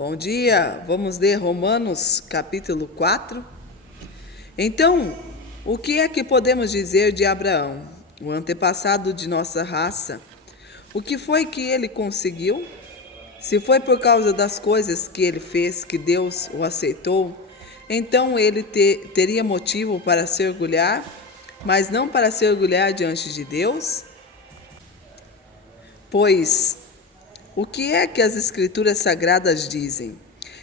Bom dia, vamos ler Romanos capítulo 4. Então, o que é que podemos dizer de Abraão, o antepassado de nossa raça? O que foi que ele conseguiu? Se foi por causa das coisas que ele fez que Deus o aceitou, então ele teria motivo para se orgulhar, mas não para se orgulhar diante de Deus? Pois o que é que as Escrituras Sagradas dizem?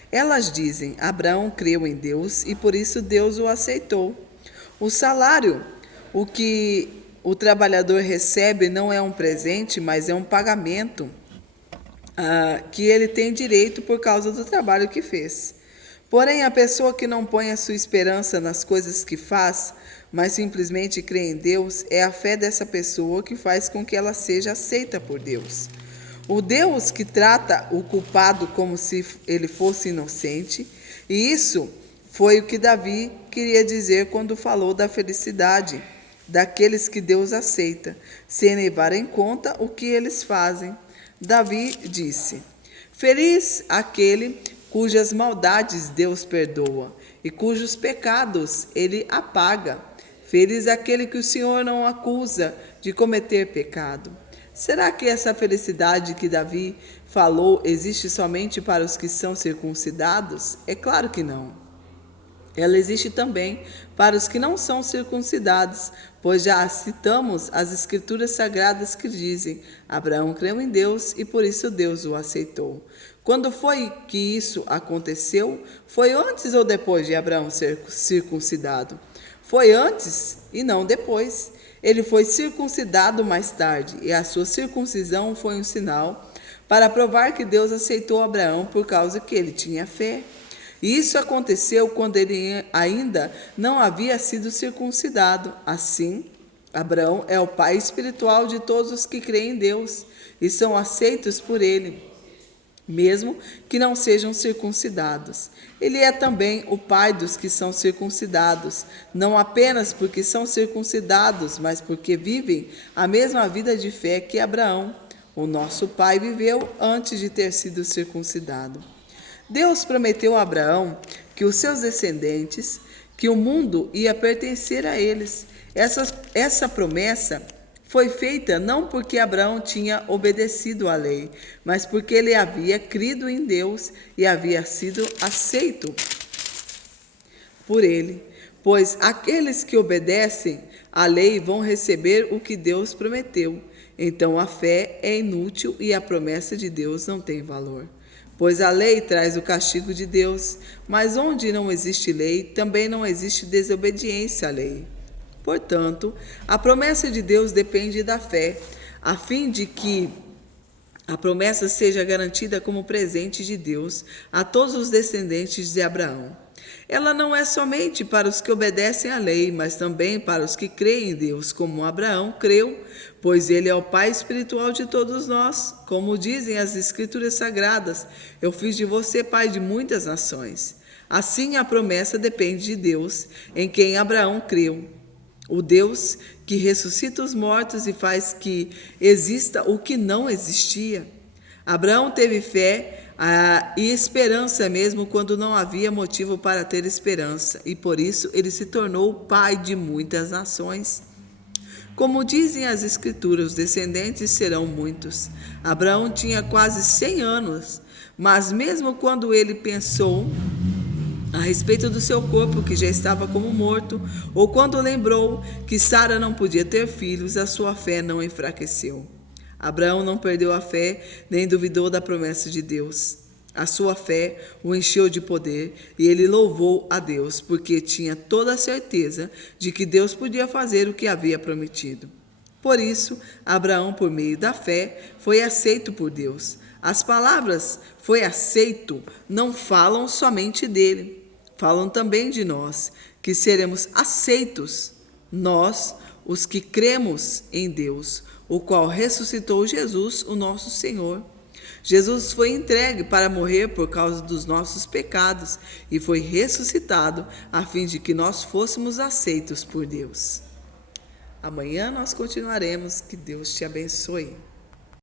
Elas dizem: Abraão creu em Deus e por isso Deus o aceitou. O salário, o que o trabalhador recebe, não é um presente, mas é um pagamento que ele tem direito por causa do trabalho que fez. Porém, a pessoa que não põe a sua esperança nas coisas que faz, mas simplesmente crê em Deus, é a fé dessa pessoa que faz com que ela seja aceita por Deus. O Deus que trata o culpado como se ele fosse inocente, e isso foi o que Davi queria dizer quando falou da felicidade daqueles que Deus aceita, sem levar em conta o que eles fazem. Davi disse: Feliz aquele cujas maldades Deus perdoa e cujos pecados ele apaga. Feliz aquele que o Senhor não acusa de cometer pecado. Será que essa felicidade que Davi falou existe somente para os que são circuncidados? É claro que não. Ela existe também para os que não são circuncidados, pois já citamos as Escrituras Sagradas que dizem: Abraão creu em Deus e por isso Deus o aceitou. Quando foi que isso aconteceu? Foi antes ou depois de Abraão ser circuncidado? Foi antes e não depois. Ele foi circuncidado mais tarde, e a sua circuncisão foi um sinal para provar que Deus aceitou Abraão por causa que ele tinha fé. E isso aconteceu quando ele ainda não havia sido circuncidado. Assim, Abraão é o pai espiritual de todos os que creem em Deus e são aceitos por ele, mesmo que não sejam circuncidados. Ele é também o pai dos que são circuncidados, não apenas porque são circuncidados, mas porque vivem a mesma vida de fé que Abraão, o nosso pai, viveu antes de ter sido circuncidado. Deus prometeu a Abraão que os seus descendentes, que o mundo ia pertencer a eles. Essa promessa foi feita não porque Abraão tinha obedecido à lei, mas porque ele havia crido em Deus e havia sido aceito por ele. Pois aqueles que obedecem à lei vão receber o que Deus prometeu. Então a fé é inútil e a promessa de Deus não tem valor. Pois a lei traz o castigo de Deus, mas onde não existe lei, também não existe desobediência à lei. Portanto, a promessa de Deus depende da fé, a fim de que a promessa seja garantida como presente de Deus a todos os descendentes de Abraão. Ela não é somente para os que obedecem à lei, mas também para os que creem em Deus, como Abraão creu, pois ele é o pai espiritual de todos nós. Como dizem as Escrituras Sagradas: eu fiz de você pai de muitas nações. Assim, a promessa depende de Deus, em quem Abraão creu. O Deus que ressuscita os mortos e faz que exista o que não existia. Abraão teve fé e esperança mesmo quando não havia motivo para ter esperança, e por isso ele se tornou o pai de muitas nações. Como dizem as Escrituras, os descendentes serão muitos. Abraão tinha quase 100 anos, mas mesmo quando ele pensou a respeito do seu corpo, que já estava como morto, ou quando lembrou que Sara não podia ter filhos, a sua fé não enfraqueceu. Abraão não perdeu a fé, nem duvidou da promessa de Deus. A sua fé o encheu de poder e ele louvou a Deus, porque tinha toda a certeza de que Deus podia fazer o que havia prometido. Por isso, Abraão, por meio da fé, foi aceito por Deus. As palavras "foi aceito" não falam somente dele, falam também de nós, que seremos aceitos, nós, os que cremos em Deus, o qual ressuscitou Jesus, o nosso Senhor. Jesus foi entregue para morrer por causa dos nossos pecados e foi ressuscitado a fim de que nós fôssemos aceitos por Deus. Amanhã nós continuaremos. Que Deus te abençoe.